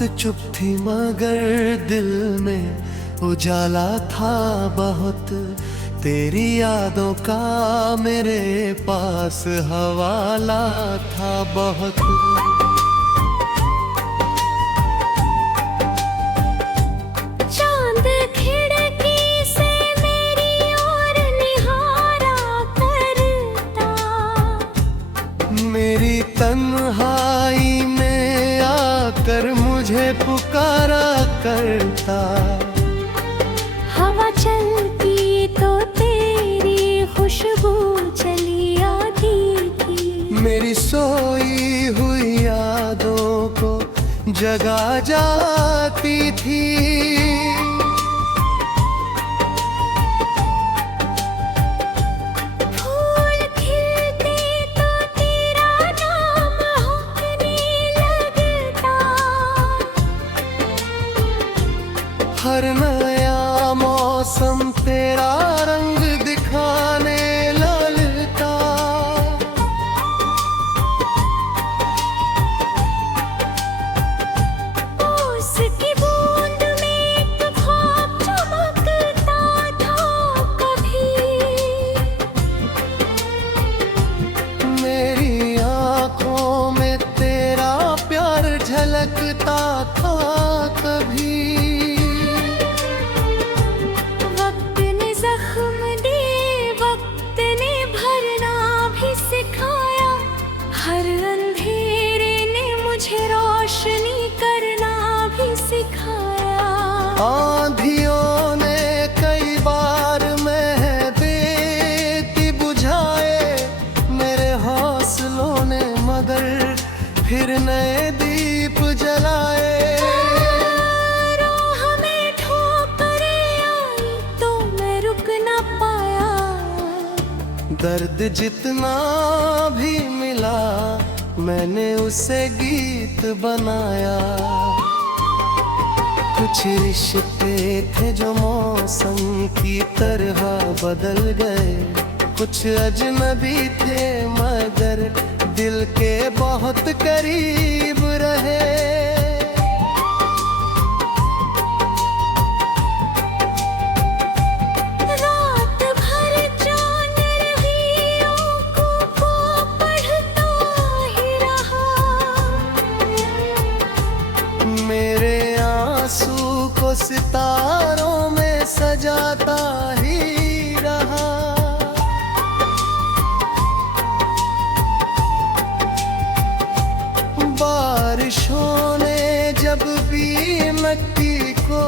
चुप थी मगर दिल में उजाला था बहुत। तेरी यादों का मेरे पास हवाला था बहुत। चांद खिड़की से मेरी ओर निहारा करता, मेरी तन्हाई में आकर मुझे पुकारा करता। हवा चलती तो तेरी खुशबू चली आती थी। मेरी सोई हुई यादों को जगा जाती थी। फूल खिलते तो तेरा नाम होने लगता। हर नया मौसम तेरा रंग दिखाने लगता। उसकी बूंद में एक ख्वाब चमकता था कभी। मेरी आँखों में तेरा प्यार झलकता था कभी। वक्त ने जख्म दिए, वक्त ने भरना भी सिखाया। हर अंधेरे ने मुझे रोशनी करना भी सिखाया। आंधियों ने कई बार महबेती बुझाए मेरे हौसलों ने, मगर फिर नए दीप जलाए। राह में ठोकरें आई तो मैं रुक न पाया। दर्द जितना भी मिला मैंने उसे गीत बनाया। कुछ रिश्ते थे जो मौसम की तरह बदल गए। कुछ अजनबी थे मगर दिल के बहुत करीब रहे। रात भर जान रही आँखों को पढ़ता ही रहा। मेरे आंसू को सितारों में सजाता ही रहा। बारिशों ने जब भी मिट्टी को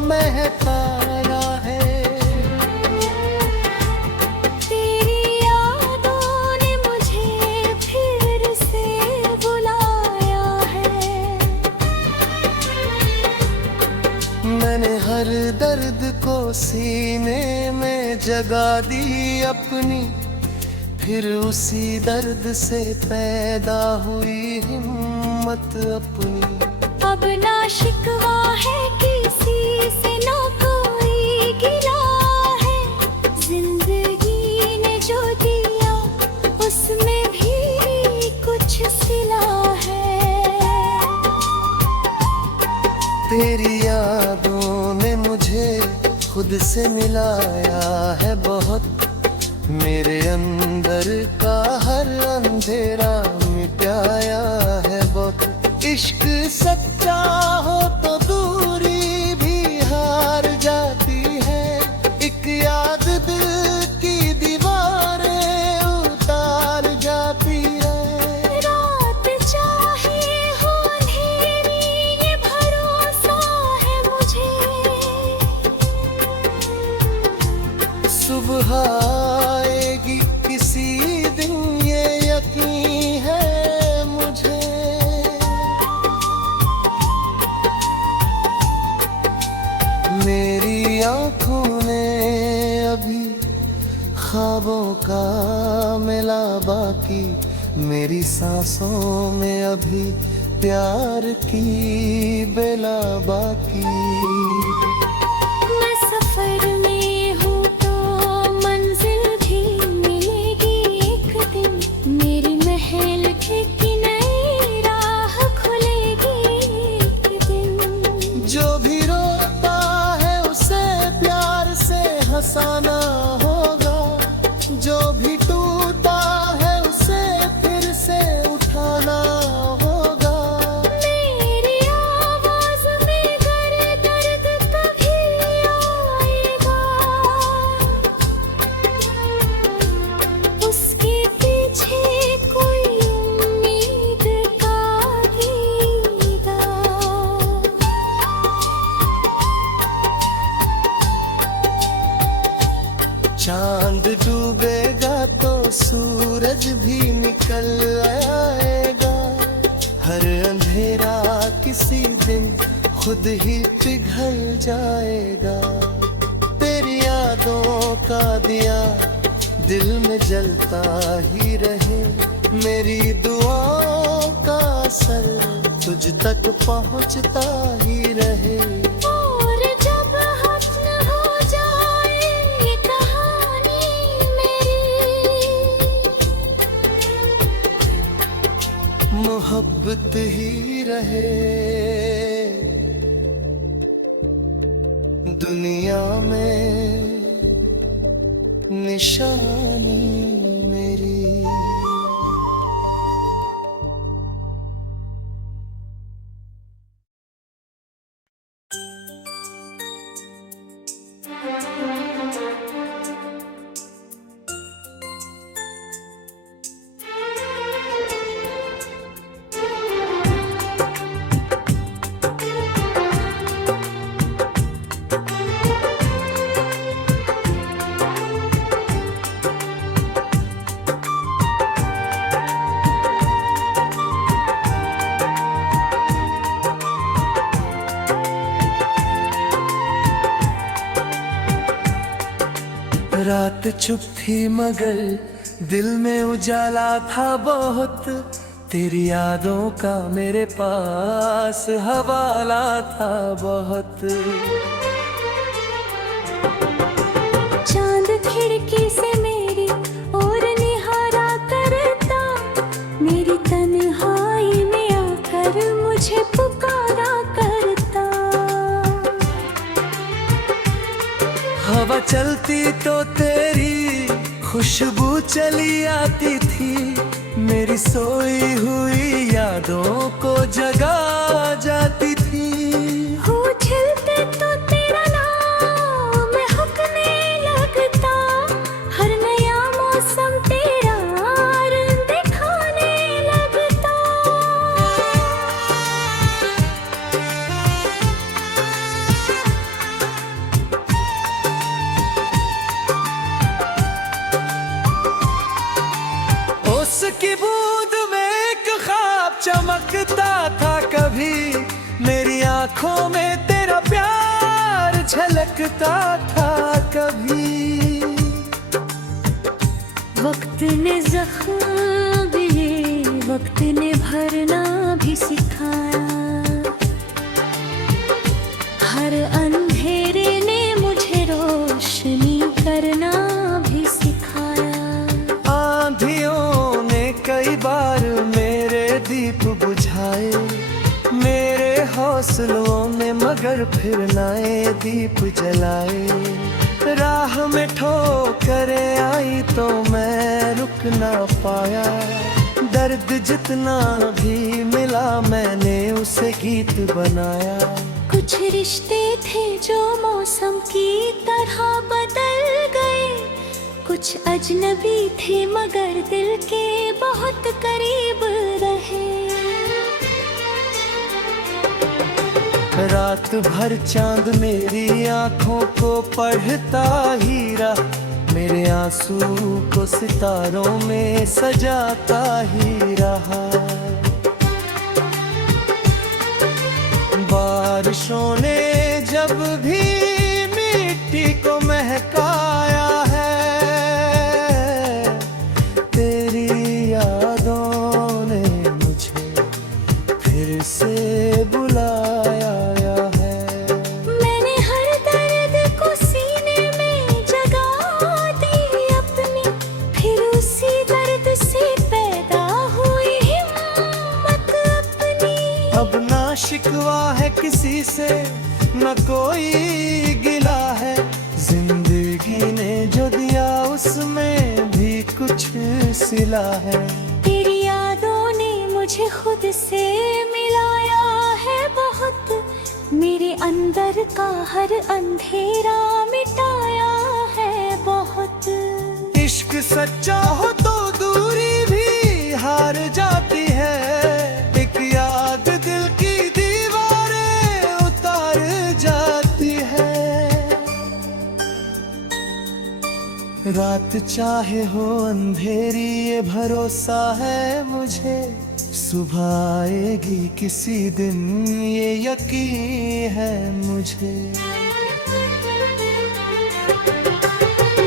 महकाया है, तेरी यादों ने मुझे फिर से बुलाया है। मैंने हर दर्द को सीने में जगा दी अपनी। फिर उसी दर्द से पैदा हुई हिम्मत अपनी। अब ना शिकवा है किसी से, ना कोई गिला है। जिंदगी ने जो दिया उसमें भी कुछ सिला है। तेरी यादों ने मुझे खुद से मिलाया है बहुत। मेरे अंदर का हर अंधेरा मिटाया है बहुत। इश्क सच्चा हो तो दूरी भी हार जाती है। एक याद दिल की दीवारें उतार जाती है। रात चाहे हो अंधेरी ये भरोसा है मुझे। सुबह आएगी किसी दिन ये यकीन है मुझे। मेरी आँखों ने अभी ख्वाबों का मिला बाकी। मेरी सांसों में अभी प्यार की बेला बाकी। मैं सफर में हूँ तो मंजिल भी मिलेगी एक दिन। मेरी महल की नई राह खुलेगी एक सूरज भी निकल आएगा। हर अंधेरा किसी दिन खुद ही पिघल जाएगा। तेरी यादों का दिया दिल में जलता ही रहे। मेरी दुआओं का असर तुझ तक पहुंचता ही रहे। और जब खत्म हो जाए ये कहानी मेरी, मोहब्बत ही रहे दुनिया में निशानी मेरी। रात चुप थी मगर दिल में उजाला था बहुत। तेरी यादों का मेरे पास हवाला था बहुत। चांद खिड़की से मेरी और निहारा करता, मेरी तन्हाई में आकर मुझे पुकारा करता। हवा चलती तो तेरी खुशबू चली आती थी। मेरी सोई हुई यादों को जगा जाती थी। हो छिलते तो तेरा नाम हुक्ने लगता। हर नया मौसम तेरा रंग दिखाने लगता। उसकी बूंद में एक ख्वाब चमकता था कभी। मेरी आंखों में तेरा प्यार झलकता था कभी। वक्त ने जख्म दिए, वक्त ने भरना भी सिखाया। हर अंधेरे ने मुझे रोशनी करना भी सिखाया। आंधियों ने कई बार मेरे दीप बुझाए। मेरे हौसलों ने मगर फिर नए दीप जलाए। राह में ठोकरें आई तो मैं रुक ना पाया। दर्द जितना भी मिला मैंने उसे गीत बनाया। कुछ रिश्ते थे जो मौसम की तरह बदल गए। कुछ अजनबी थे मगर दिल के बहुत करीब रहे। रात भर चांद मेरी आंखों को पढ़ता ही रहा। मेरे आंसू को सितारों में सजाता ही रहा। बारिशों ने जब भी मिट्टी को महकाया है, तेरी यादों ने मुझे फिर से बुलाया है। मैंने हर दर्द को सीने में जगा दी अपनी। फिर उसी दर्द से पैदा हुई हिम्मत अपनी। अब ना शिकवा है किसी से न कोई गिला है। जिंदगी ने जो दिया उसमें भी कुछ सिला है। तेरी यादों ने मुझे खुद से मिलाया है बहुत। मेरे अंदर का हर अंधेरा मिटाया है बहुत। इश्क सच्चा हो तो दूरी भी हार जाती है। एक याद दिल की दीवारें उतार जाती है। रात चाहे हो अंधेरी ये भरोसा है मुझे, सुबह आएगी किसी दिन ये यकीन है मुझे।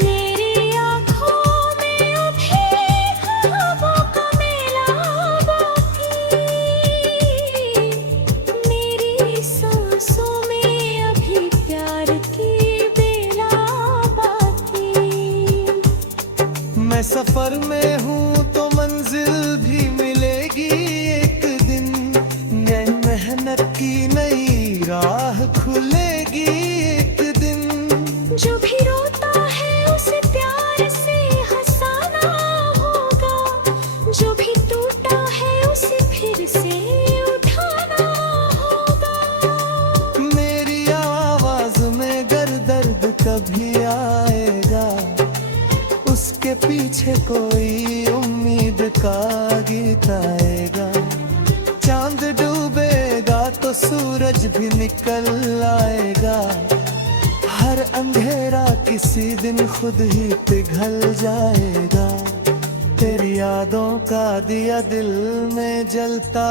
मेरी आँखों में अभी ख्वाबों का मेला बाकी, मेरी सांसों में अभी प्यार की बेला बाकी। मैं सफर में हूँ तो मंजिल भी मिलेगी एक दिन, नई मेहनत की नई राह खुलेगी एक दिन। जो भी रोता है उसे प्यार से हंसाना होगा, जो भी टूटा है उसे फिर से उठाना होगा। मेरी आवाज में गर दर्द कभी आएगा, उसके पीछे कोई उम्मीद का गीत आएगा। चांद डूबेगा तो सूरज भी निकल आएगा, हर अंधेरा किसी दिन खुद ही पिघल जाएगा। तेरी यादों का दिया दिल में जलता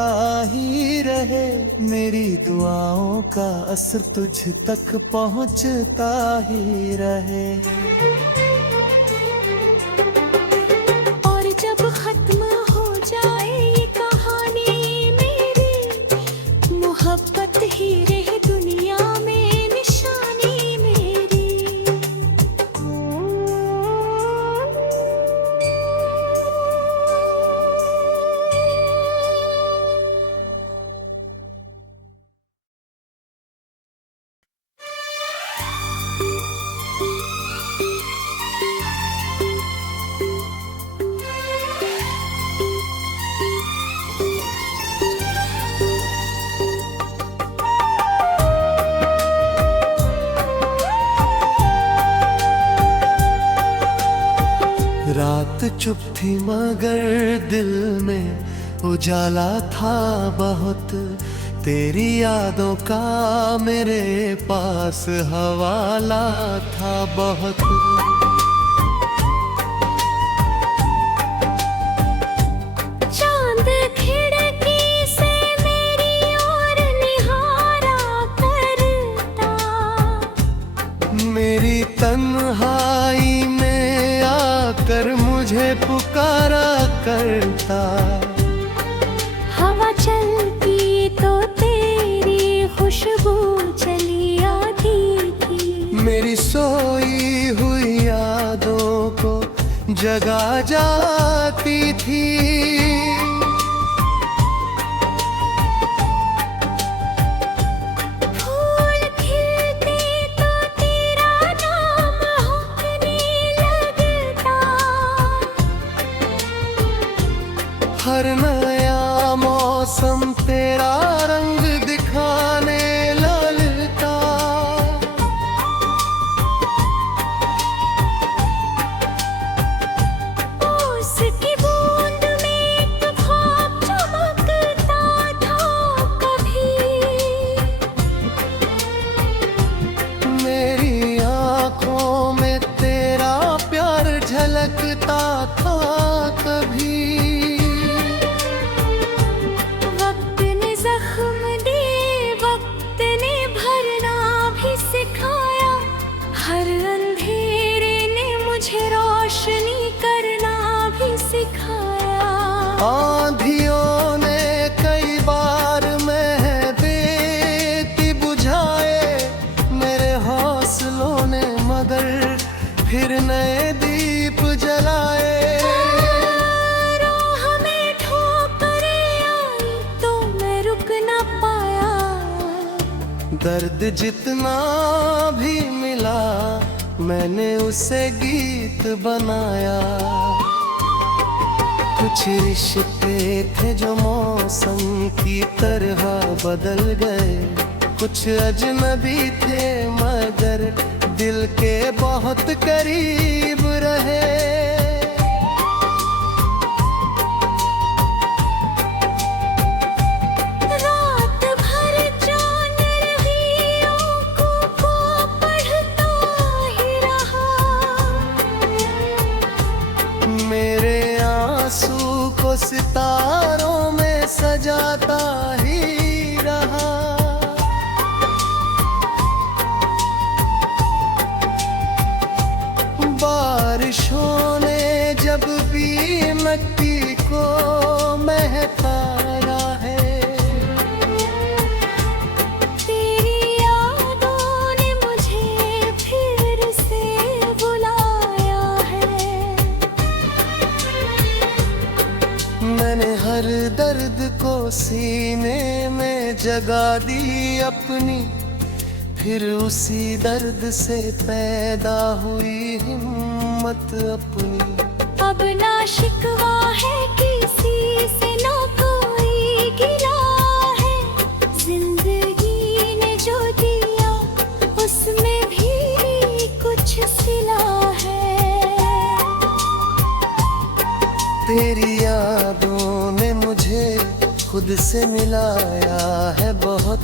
ही रहे, मेरी दुआओं का असर तुझ तक पहुंचता ही रहे। और जब खत्म हो जाए ये कहानी मेरी, मोहब्बत ही रहे दुनिया में निशानी मेरी। रात चुप थी मगर दिल में उजाला था बहुत, तेरी यादों का मेरे पास हवाला था बहुत। चांद खिड़की से मेरी ओर निहारा करता, मेरी तन्हाई में आकर मुझे पुकारा करता। हवा चलती तो तेरी खुशबू चली आती थी, मेरी सोई हुई यादों को जगा जाती थी। फूल खिलते तो तेरा नाम होने लगता, हर नया मौसम तेरा रंग दिखाने लगता। उसकी बूंद में एक ख्वाब चमकता था कभी, मेरी आँखों में तेरा प्यार झलकता था कभी। वक्त ने जख्म दिए, वक्त ने भरना भी सिखाया, हर अंधेरे ने मुझे रोशनी करना भी सिखाया। आंधियों ने कई बार महबेती बुझाए, मेरे हौसलों ने मगर फिर नए दीप जलाए। राह में ठोकरें आई तो मैं रुक न पाया, दर्द जितना भी मिला मैंने उसे गीत बनाया। कुछ रिश्ते थे जो मौसम की तरह बदल गए, कुछ अजनबी थे मगर दिल के बहुत करीब रहे। रात भर जान रही आँखों को पढ़ता ही रहा, सितारों में सजाता ही रहा। बारिशों ने जब भी मिट्टी को महकाया है, तेरी यादों ने मुझे फिर से बुलाया है। मैंने हर दर्द को सीने में जगा दी अपनी, फिर उसी दर्द से पैदा हुई हिम्मत अपनी। अब ना शिकवा है किसी से, ना कोई गिला है। जिंदगी ने जो दिया उसमें भी कुछ सिला है। तेरी यादों ने मुझे खुद से मिलाया है बहुत,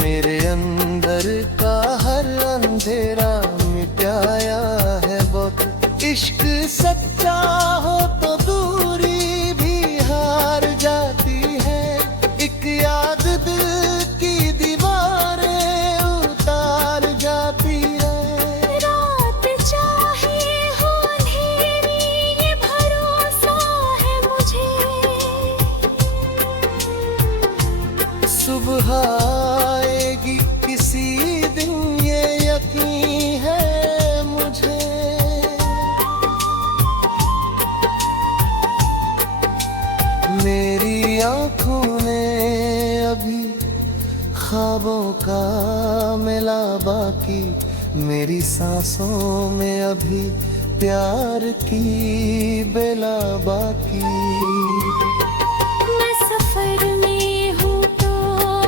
मेरे अंदर का हर अंधेरा मिटाया है बहुत। इश्क सच्चा हो तो दूरी भी हार जाती है, एक याद दिल की दीवारें उतार जाती है। रात चाहे हो अंधेरी ये भरोसा है मुझे। सुबह आएगी किसी दिन ये यकीन है मुझे। मेरी आँखों ने अभी ख्वाबों का मिला बाकी, मेरी सांसों में अभी प्यार की बेला बाकी। मैं सफर में हूँ तो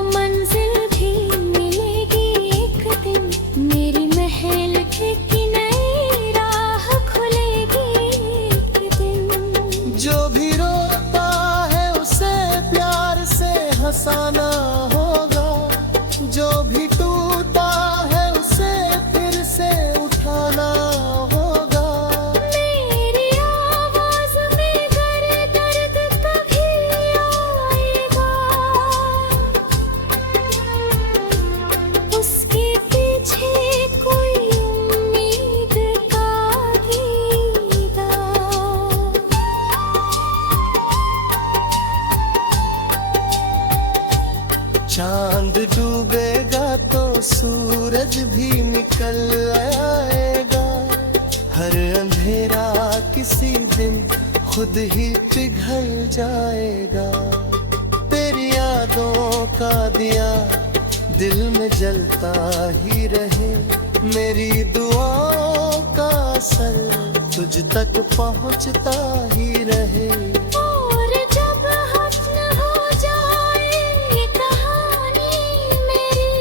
मंजिल भी मिलेगी एक दिन। मेरी महल की नई राह खुलेगी एक दिन। जो भी रोता है उसे प्यार से हंसाना होगा, जो भी टूटा है उसे फिर से उठाना होगा। मेरी आवाज में गर दर्द कभी आएगा, उसके पीछे कोई उम्मीद का दीदा। चांद डूबेगा तो सूरज भी निकल आएगा, हर अंधेरा किसी दिन खुद ही पिघल जाएगा। तेरी यादों का दिया दिल में जलता ही रहे, मेरी दुआओं का असर तुझ तक पहुंचता ही रहे। और जब खत्म हो जाए ये कहानी मेरी,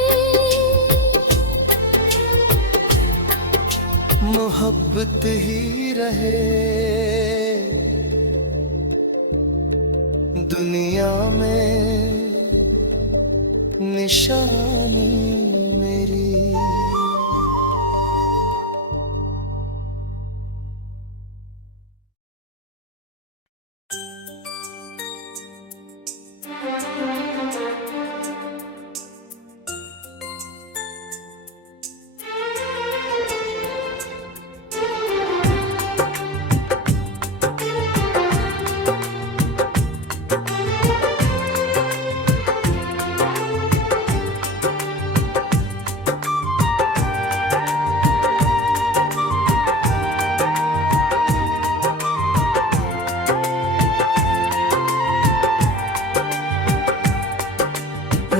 मोहब्बत ही रहे दुनिया में निशानी मेरी।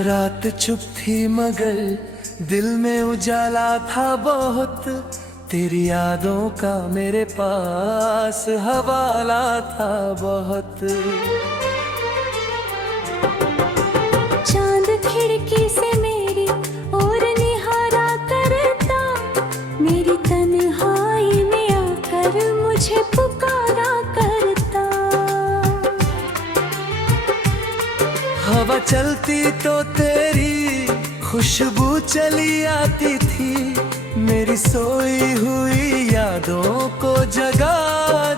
रात चुप थी मगर दिल में उजाला था बहुत, तेरी यादों का मेरे पास हवाला था बहुत। चांद खिड़की से मेरी और निहारा करता, मेरी तन्हाई में आकर मुझे पुकारा करता। हवा चलती तो तेरी खुशबू चली आती थी, मेरी सोई हुई यादों को जगा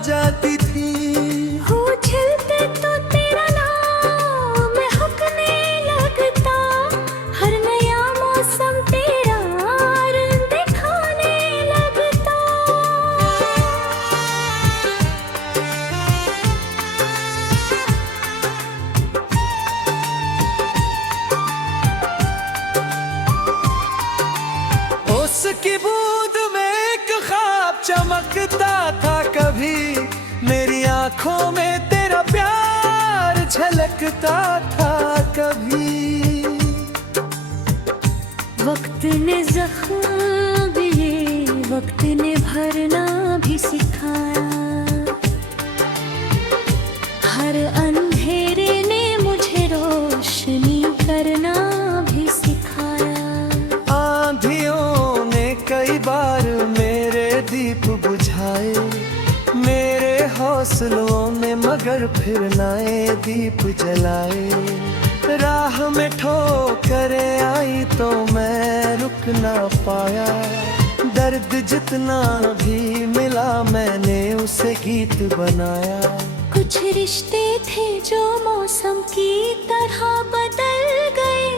जाती थी। हो खिलते आंखों में तेरा प्यार झलकता था कभी। वक्त ने जख्म दिए, वक्त ने भरना भी सिखाया। हर अंधेरे ने मुझे रोशनी करना भी सिखाया। आंधियों ने कई बार मेरे दीप बुझाए, मेरे हौसलों ने मगर फिर नए दीप जलाए। राह में ठोकरें आई तो मैं रुक ना पाया, दर्द जितना भी मिला मैंने उसे गीत बनाया। कुछ रिश्ते थे जो मौसम की तरह बदल गए,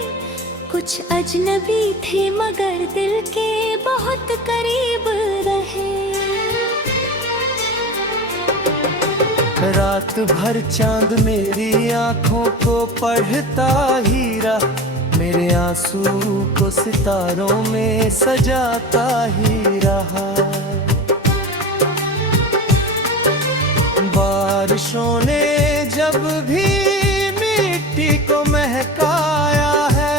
कुछ अजनबी थे मगर दिल के बहुत करीब रहे। रात भर चांद मेरी आंखों को पढ़ता ही रहा, मेरे आंसू को सितारों में सजाता ही रहा। बारिशों ने जब भी मिट्टी को महकाया है,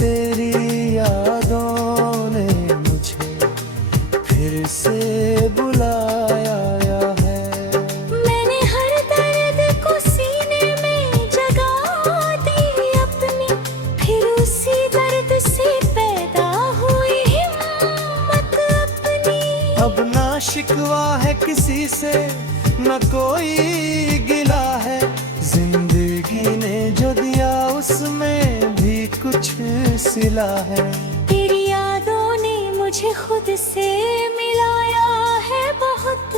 तेरी यादों ने मुझे फिर से बुलाया है। मैंने हर दर्द को सीने में जगा दी अपनी, फिर उसी दर्द से पैदा हुई हिम्मत अपनी। अब ना शिकवा है किसी से, न कोई गिला है, जिंदगी ने जो दिया उसमें भी कुछ सिला है। तेरी यादों ने मुझे खुद से मिलाया है बहुत,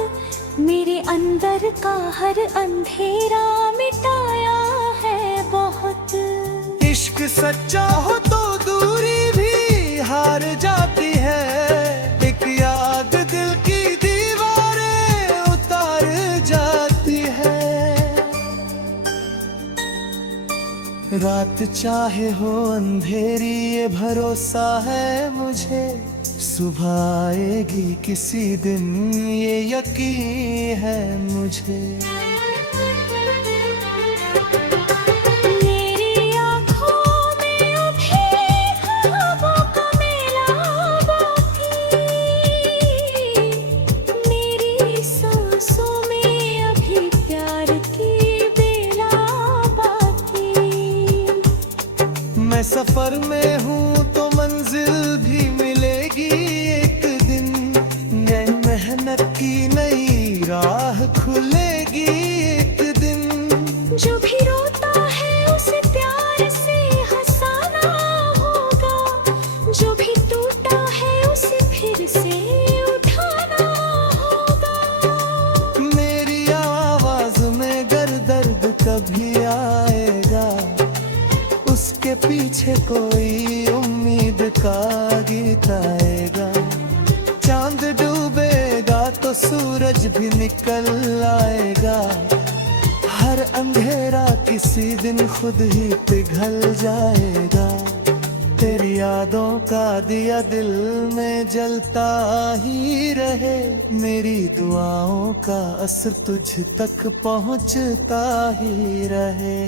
मेरे अंदर का हर अंधेरा मिटाया है बहुत। इश्क सच्चा हो तो दूरी भी हार जाती है, एक याद दिल की दीवारें उतार जाती है। रात चाहे हो अंधेरी ये भरोसा है मुझे, सुबह आएगी किसी दिन ये यकीन है मुझे। मेरी आँखों में अभी ख्वाबों का मेला बाकी, मेरी सांसों में अभी प्यार की बेला बाकी। मैं सफर में हूँ तो मंजिल भी मिलेगी एक दिन, नई मेहनत की नई राह खुलेगी एक दिन। जो भी रोता है उसे प्यार से हंसाना होगा, जो भी टूटा है उसे फिर से उठाना होगा। मेरी आवाज में गर दर्द कभी आएगा, उसके पीछे कोई उम्मीद का गीत आएगा। चांद डूबेगा तो सूरज भी निकल आएगा, हर अंधेरा किसी दिन खुद ही पिघल जाएगा। तेरी यादों का दिया दिल में जलता ही रहे, मेरी दुआओं का असर तुझ तक पहुंचता ही रहे।